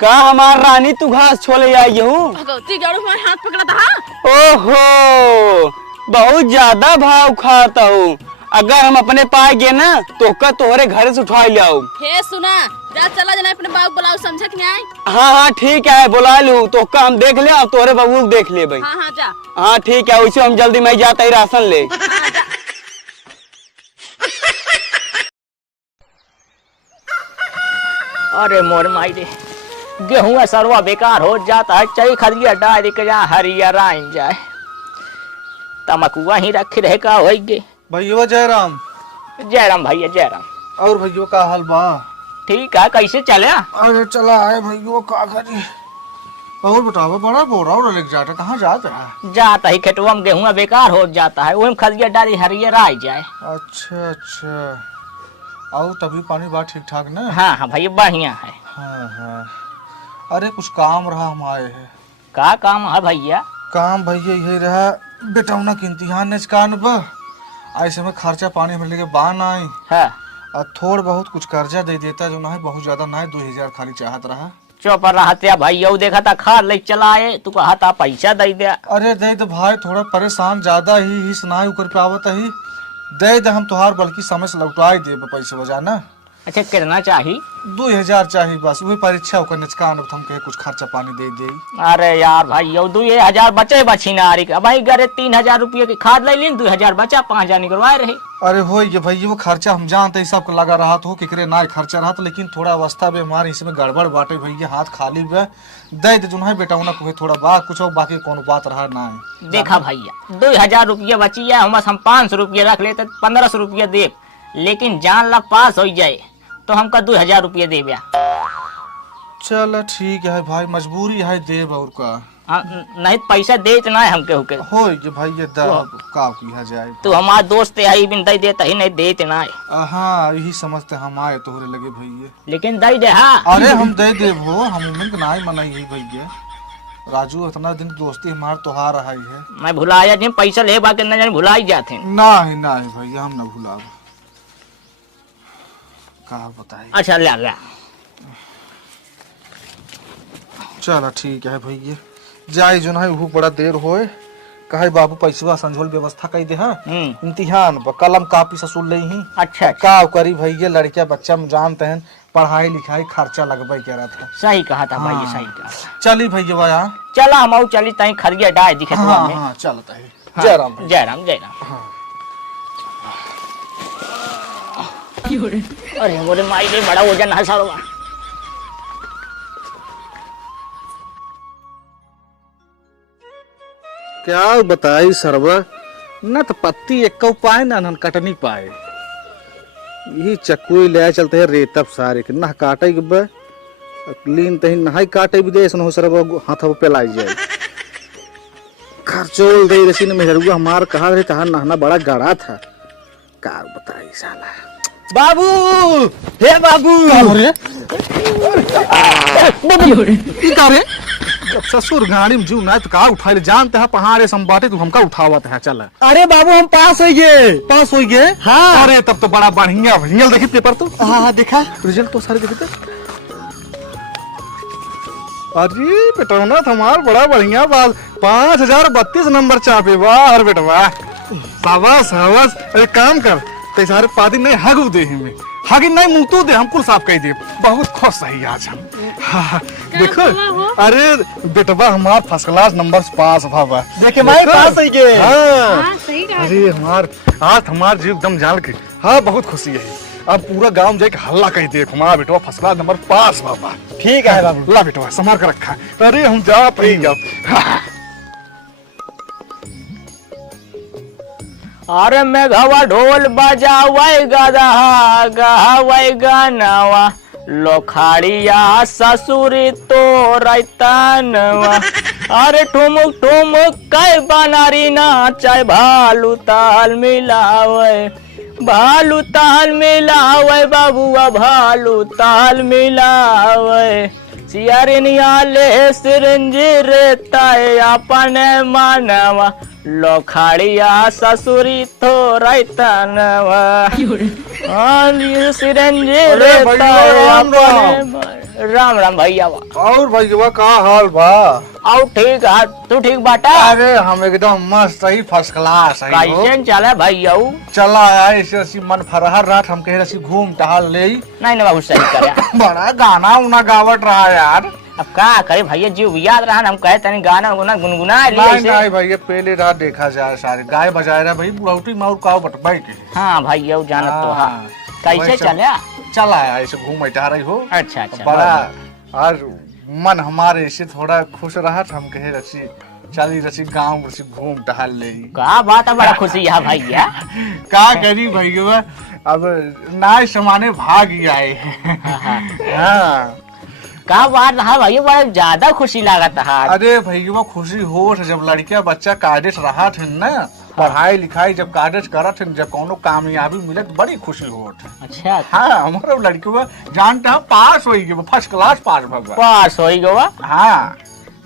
का हमार रानी तू घास छोले आई हूँ। भगवती गाड़ू हमारे हाथ पकड़ा था। ओहो बहुत ज्यादा भाव खाता हूँ। अगर हम अपने पाए गए ना तो का तोहरे घर से उठा ले आओ। हे सुना जा चला जाना अपने बाबू बुलाओ समझा कि नहीं। हाँ हाँ ठीक है बुला लू तो का हम देख ले और तोहरे बबू को देख ले भाई। हाँ हाँ जा। हाँ ठीक है वैसे हम जल्दी मैं जाता ही राशन ले। हाँ, जा। अरे मोर माई रे गेहूं सरवा बेकार हो जाता है। चाहे खलिया डाल के जा हरियर आइन जाए तमकुआ ही रख रहे का होइगे। भैया जयराम। जयराम भैया जयराम। और भैया का हाल बा? ठीक है कैसे चले? अरे चला है भैया का करी। और बतावा बड़ा बोरा और लेके जाता कहाँ जाता है? जाता ही खेतवा में गेहूं बेकार हो जाता है वही खलिया डाली हरियर आ जाए। अच्छा अच्छा और तभी पानी बात ठीक ठाक ना? हाँ हाँ भैया बढ़िया है। हाँ हाँ अरे कुछ काम रहा हम आए हैं। का काम है भैया? काम भैया यही रहा बेटौना के इम्तिहान ने कान बा ऐसे में खर्चा पानी हम लेके बान आई हाँ। और थोड़ बहुत कुछ कर्जा दे देता जो ना है बहुत ज्यादा ना है 2000 खाली चाहत रहा। चौपर रहते भैया देखा था खार ले चलाए तू कहा था पैसा दे दे। अरे दे दे भाई थोड़ा परेशान ज्यादा ही सुनाई ऊपर पे आवत ही दे दे हम तुहार बल्कि समय से लौटाई दे पैसे बजाना। अच्छा कितना चाहिए? 2000 चाहिए बस वही परीक्षा होकर निचकान हम कहे कुछ खर्चा पानी दे दे। अरे यार भाई यो 2000 बचे बची ना भाई गरे 3000 रुपये की खाद ले ली 2000 बचा 5000 निकलवाए रहे। अरे हो ये भैया वो खर्चा हम जानते सब को लगा रहा तो केकरे ना खर्चा रहा लेकिन थोड़ा अवस्था भी हमारे इसमें गड़बड़ बाटे भैया हाथ खाली बे दे दे जुना बेटा उना को थोड़ा बा कुछ बाकी कौन बात रहा ना है। देखा भैया 2000 रुपये बची है हम 500 रुपये रख लेते 1500 रुपये दे लेकिन जान ला पास हो जाए तो हमका 2000 रुपये दे दिया। चल ठीक है भाई मजबूरी है देव और का नहीं पैसा दे ना है हमके होके हो ये भाई ये का किया जाए तो हमारा दोस्त है बिन दे देता ही नहीं देते ना है। हाँ यही समझते हम आए तोहरे लगे भैया लेकिन दे दे। हाँ अरे हम दे दे हो हम उम्मीद ना मना यही भैया राजू इतना दिन दोस्ती हमार तोहार रहा है। मैं भुलाया जी पैसा ले बाकी न जाने भुला ही जाते ना भैया हम न भुलाब का बताए। अच्छा ले ले चलो ठीक है भैया जाए जो है वो बड़ा देर होए कहे बाबू पैसवा संझोल व्यवस्था कर दे। हाँ इम्तिहान कलम कापी से सुन ले ही। अच्छा का करी भैया लड़किया बच्चा में जानते हैं पढ़ाई लिखाई खर्चा लगभग कह रहा था। सही कहा था भाई सही कहा। चली भैया भाई चला हम चली तई खरिया डाय दिखे। हाँ चलता है। जयराम जयराम जयराम। अरे मोरे माई रे बड़ा वजन है सारा। क्या बताई सरवा न तो पत्ती एक पाए न कटनी पाए यही चक्कू ले चलते है रेतब सारे के ना काटे लीन तही नहाई काटे भी दे हो सरवा हाथ पे लाई जाए खर्चोल दे रसी ने मेहरुआ हमार कहा रहे कहा नहाना बड़ा गड़ा था का बताई साला। बाबू हे बाबू अरे ससुर गाड़ी में जू ना तो का उठा ले जानते हैं पहाड़े संबाटे तू हमका उठावत है। चल अरे बाबू हम पास हो गए। हाँ अरे तब तो बड़ा बढ़िया भैया देखी पेपर तो। हाँ देखा रिजल्ट तो सारे देखते। अरे बेटा ना हमार बड़ा बढ़िया बात 5032 नंबर चापे वाह बेटा वाह शाबाश शाबाश। अरे काम कर ते सारे पादी नहीं हग दे हमें हगी नहीं मुंह तो दे हम कुल साफ कह दे बहुत खुश है आज हम। हाँ, देखो अरे बेटवा हमार फर्स्ट क्लास नंबर पास भावा देखे माई पास हो गए। हाँ अरे हमार आज हमार जीव एकदम जाल के हाँ बहुत खुशी है। अब पूरा गांव जाके हल्ला कह दे हमारा बेटवा फर्स्ट क्लास नंबर पास बाबा। ठीक है बाबू ला बेटवा संभाल कर रखा। अरे हम जा पाई जाओ। अरे मैं घवा ढोल बजावे गधा गहावे गानावा लोखाड़िया ससुरी तो रैतनवा। अरे ठुमुक ठुमुक कई बनारी नाचे भालू ताल मिलावे बाबुआ भालू ताल मिलावे। सियारिनिया ले सिरंजी रे ताए अपने मानवा लोखड़िया ससुरी थोड़ा तनवा आली सिरंजी अरे देता भैया, है राम अपने राम राम भैया और भैया का हाल बा? और ठीक है तू ठीक बाटा अरे हम एकदम मस्त ही फर्स्ट क्लास है हो। कैसे चले भैया चला है ऐसे ऐसी मन फरहर रात हम कहे ऐसी घूम टहल ले। नहीं बाबू सही करे बड़ा गाना उना गावट रहा यार। अब क्या करे भैया जीव याद रहा हम कहे तनी गाना गुनगुना नहीं नहीं भैया पहले रात देखा जाए सारे गाय बजाए रहा भाई बुढ़ौती माउर का बटबाई के। हाँ भैया जानत तो हाँ कैसे चले चला है ऐसे घूम टहल रही हो। अच्छा अच्छा बड़ा और मन हमारे ऐसे थोड़ा खुश रहा हम कहे रसी चली रसी गाँव रसी घूम टहल ले। क्या बात है बड़ा खुशी है भैया का करी भैया अब नाय समाने भाग ही आए। हाँ का बात रहा भैया बड़ा ज्यादा खुशी लागत है अरे भैया खुशी हो जब लड़किया बच्चा कायदेस रहा थे न पढ़ाई लिखाई जब कायदेस करा थे जब कोनो कामयाबी मिले तो बड़ी खुशी हो। अच्छा हाँ हमारा लड़कियों जानते हैं पास हो गए फर्स्ट क्लास पास भगवान पास हो गवा हाँ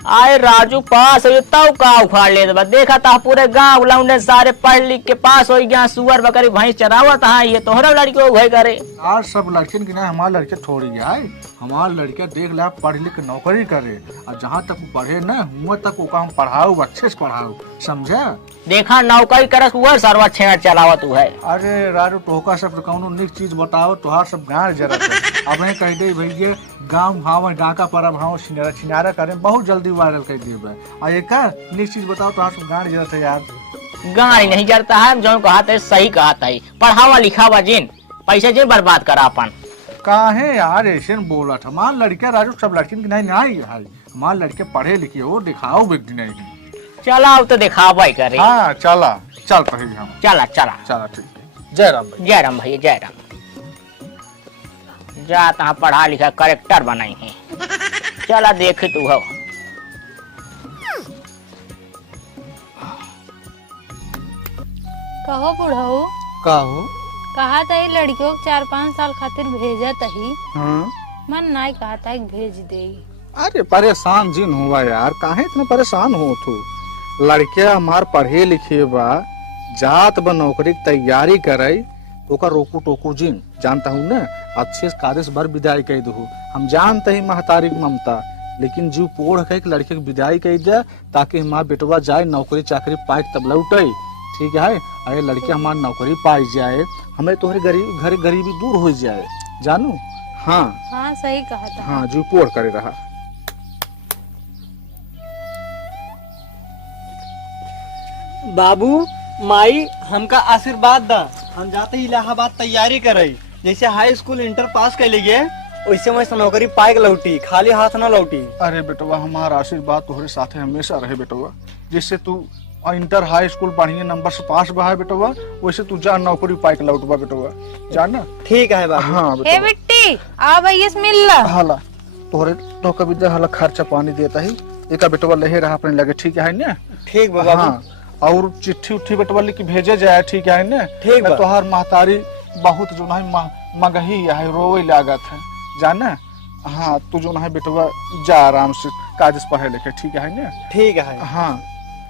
आए राजू पास हो तब का उखाड़ ले देखा था पूरे गांव लौंडे सारे पढ़ लिख के पास हो गया सुअर बकरी भैंस चरावत है ये तोहरा लड़की भय करे यार सब लड़कियन की ना हमारे लड़के थोड़ी है हमारे लड़के देख ला पढ़ लिख के नौकरी करे और जहाँ तक वो पढ़े न हुआ तक वो हम पढ़ाओ अच्छे से पढ़ाओ समझे। देखा नौकरी करस हुआ सरवा छेड़ चलावत है। अरे राजू टोका सब कौनो निक चीज बताओ तोहार सब गाँव जरूरत है अब कह दे भैया गाँव भाव डाका परब भाव छिनारा करे बहुत जल्दी वायरल कर देवे और एक निक चीज बताओ तोहार सब गाँव जरूरत है यार। गाड़ी नहीं जरता है जो कहा था सही कहा था पढ़ावा लिखावा जिन पैसे जिन बर्बाद करा अपन काहे यार ऐसे बोलत हमार लड़के राजू सब लड़किन की नहीं है हमार लड़के पढ़े लिखे हो दिखाओ बिगड़ी नहीं चला अब तो दिखावा ही करे। हाँ चला चल पहले हम चला चला चला ठीक जय राम भाई जय राम भैया जय राम जा तहाँ पढ़ा लिखा करेक्टर बनाई है चला देख तू हो कहो बुढ़ऊ का हो कहा था लड़कियों को 4-5 साल खातिर भेजा तही हाँ मन नहीं कहा था भेज दे। अरे परेशान जिन हुआ यार काहे इतना परेशान हो तू लड़के हमार पढ़े लिखे बा जात बा नौकरी की तैयारी करे तो का रोकू टोकू जिन जानता हूँ न अच्छे से कार्य से बर विदाई कह दू हम जानते ही महतारी ममता लेकिन जीव पोड़ के लड़के की विदाई कह दे ताकि हमार बेटवा जाए नौकरी चाकरी पाए तब लौटे ठीक है। अरे लड़के हमार नौकरी पाई जाए हमें तोहरे घर गरीबी दूर हो जाए जानू। हाँ हाँ सही कहा था। हाँ जीव पोड़ करे रहा बाबू माई हमका आशीर्वाद दा हम जाते ही इलाहाबाद तैयारी करे जैसे हाई स्कूल इंटर पास कर लिए वैसे मैं नौकरी पाए लौटी खाली हाथ न लौटी। अरे बेटवा हमारा आशीर्वाद तुम्हारे साथ हमेशा रहे बेटवा जैसे तू इंटर हाई स्कूल पढ़िए नंबर से पास बहा बेटवा वैसे तू जा नौकरी पाए के लौटवा बेटवा जाना। ठीक है बाबू। हाँ हे बिट्टी आ भैया से मिल ला हाला तोहरे तो कभी दे हाला खर्चा पानी देता ही एक बेटवा लहे रहा अपने लगे ठीक है ना। ठीक बाबू। हाँ और चिट्ठी उट्ठी बेटवा लिख के भेजे जाए ठीक है ना। ठीक बा। तोहार महतारी बहुत जो है मगही है रोवे लागत है जाना। हाँ तू जो है बेटवा जा आराम से कागज पढ़े लिखे ठीक है ना। ठीक है। हाँ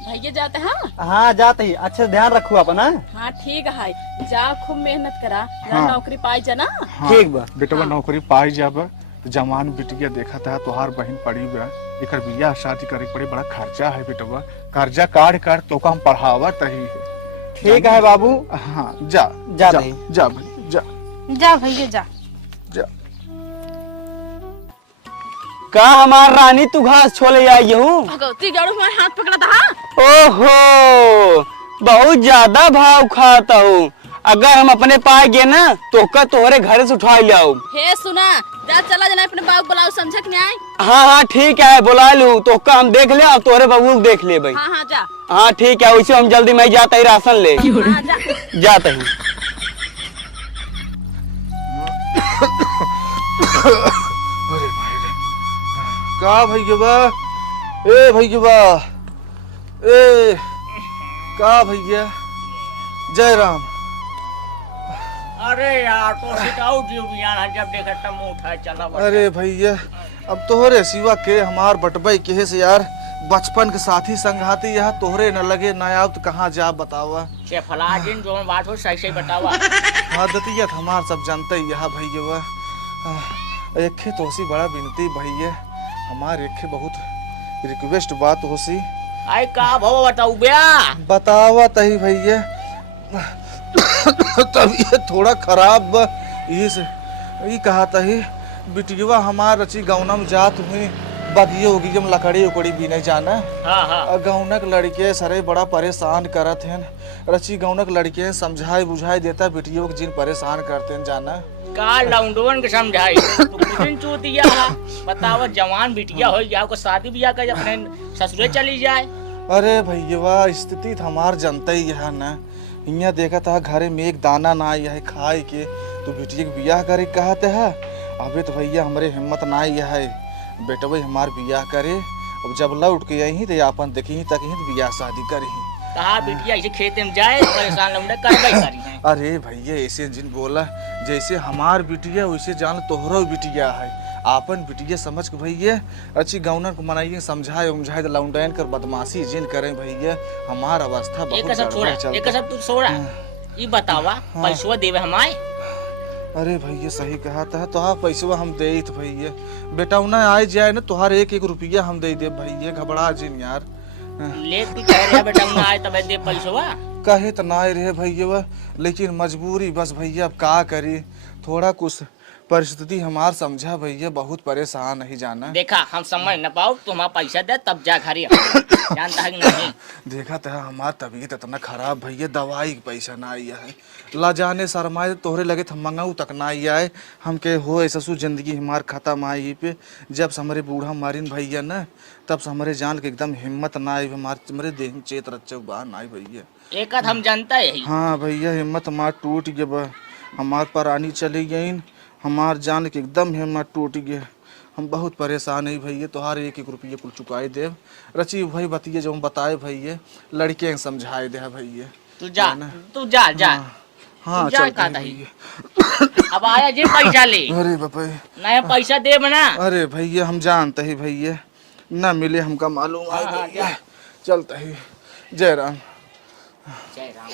भैया जाते हैं। हाँ जाते ही अच्छे ध्यान रखो अपना। हाँ ठीक है जा खूब मेहनत करा हाँ। नौकरी पाई जा ना। हाँ, ठीक बा। बेटवा नौकरी पाई जाब जवान बिटिया देखा था तोहार बहन पड़ी बा एक बियाह शादी करे पड़ी बड़ा खर्चा है बेटवा कर्जा काट तो हम पढ़ावा तही है। ठीक है बाबू। हाँ जा जा जा भाई। जा भाई जा जा भैया जा। जा का हमार रानी तू घास छोले आई हूँ। भगवती गाड़ू हमारे हाथ पकड़ा था। ओहो बहुत ज्यादा भाव खाता हूँ अगर हम अपने पाए गए ना तो का तोहरे घर से उठा लाओ। हे सुना जा चला जाना अपने बाबू बुलाओ समझा कि नहीं। हाँ हाँ ठीक है बुला लू तो का हम देख ले और तोहरे बबू को देख ले भाई। हाँ हाँ जा। हाँ ठीक है वैसे हम जल्दी मैं जाता ही राशन ले हाँ जा। जाता ही। अरे भाई रे का भैया ए भैया ए का भैया जय राम। अरे यार तो सिटाऊ जीवियाना जब देखा तब मुंह उठा चला अरे भैया अब तोहरे सिवा के हमार बटबाई के से यार बचपन के साथी संगाती यह तोहरे न लगे न आव तो कहाँ जा बतावा। ये फला जिन जो बात हो सही सही बतावा। हाँ दतियत हमार सब जानते ही यह भैया एक तोसी बड़ा विनती भैया हमार एक बहुत रिक्वेस्ट बात होसी। आई का भव बताऊ बया बतावा तही भैया तबीयत थोड़ा खराब बा ये से ये कहा तही बिटिया हमार रची गौना में जात हुई बगिए उगी जम लकड़ी उकड़ी भी नहीं जाना। हाँ हाँ गौनक लड़के सरे बड़ा परेशान करत हैं रची गौनक लड़के समझाई बुझाई देता बिटियों के जिन परेशान करते हैं जाना। का लौंडवन के समझाई तू कुछ चूतिया बतावा जवान बिटिया हो गया को शादी ब्याह कर अपने ससुरे चली जाए। अरे भैया स्थिति हमार जनता ही है ना इहाँ देखा था घरे में एक दाना ना आई है खाए के तो बिटिया के बियाह करे कहते है। अबे तो भैया हमारे हिम्मत ना आई है बेटा भाई हमार बियाह करे अब जब लौट के आई तो अपन देखी तक ही बियाह शादी करी। कहा बिटिया इसे खेत में जाए परेशान लौंडे करबई करी है। अरे भैया ऐसे जिन बोला जैसे हमार बिटिया वैसे जान तोहरो बिटिया है आपन बिटिया समझ के भैया अच्छी गौनर को मनाइए समझाए उमझाए लौंडैन कर बदमाशी जिन करें भैया हमार अवस्था बहुत छोड़ा एक सब तू छोड़ा ये बतावा पैसवा देवे हमारे। अरे भैया सही कहा था तो हाँ पैसा हम दे तो भैया बेटा उन्हें आए जाए ना तुहार एक एक रुपया हम दे भैया घबरा जिन यार ले तू कह रहा बेटा उन्हें आए तब दे पैसवा कहे तो ना रहे भैया लेकिन मजबूरी बस भैया अब का करी थोड़ा कुछ परिस्थिति हमार समझा भैया बहुत परेशान नहीं जाना। देखा हम समझ न पाओ तुम पैसा दे तब जा घरी जानता है कि नहीं। देखा था हमार तबीयत इतना खराब भैया दवाई के पैसा ना आया है ला जाने शरमाए तोहरे लगे थ मंगाऊ तक ना आया है हमके हो ऐसा सु जिंदगी हमार खत्म आई पे जब से हमारे बूढ़ा मारिन भैया न तब से हमारे जान के एकदम हिम्मत ना आई हमारे देह में चेत रच्चे बाहर ना आई भैया एक हम जानता है। हाँ भैया हिम्मत हमार टूट गया हमार परानी चली गई हमार जान के एकदम हिम्मत टूट गया हम बहुत परेशान है भैया तोहार एक एक रुपये कुल चुकाए देव रची भाई बतिए जो हम बताए भैया लड़के समझाए दे भैया तू जा हाँ चल अब आया जे पैसा ले। अरे बापा नया पैसा दे बना। अरे भैया हम जानते ही भैया ना मिले हमका मालूम है चलता ही जय राम। जय राम।